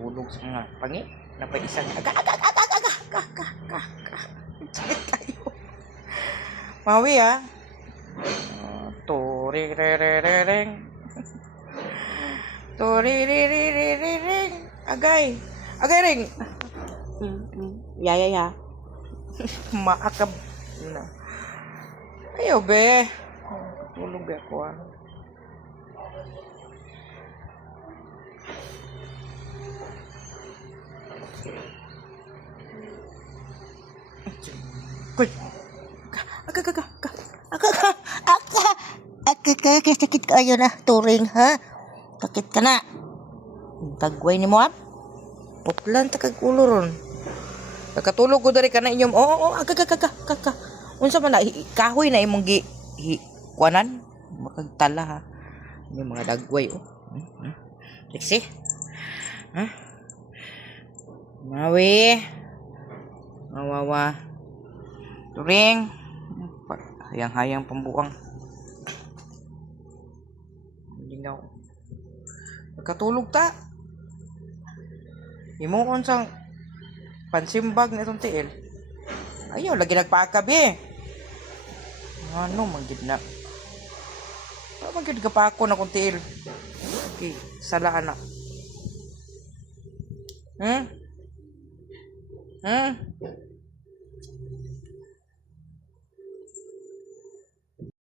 tulog sa mga pangi. Napay isang aga. Sakit tayo. Mawi ah. Turiririring. Turiririring. Agay. Agay ring. Ya. Maakab. Ayo be. Tulog ako ah. Kuy. Sakit kayo na, turing, ha? Sakit ka na. Tagway ni mo, ha? Puplan ta kag ulo ron. Nakatulog ko dari kana inyong unsa man na kahoy na imong kuanan makagtala ha. Yung mga dagway oh. Liksi. Ha? Mawi. Mawawa. Turing. Hayang-hayang pambuang. Lingaw. Nakatulog ta. Himuon sang pansimbag na itong tiil. Ayaw, lagi nagpaakab eh. Ano, manggid na. Manggid ka pa ako na kung tiil. Okay, salaan na. Hmm?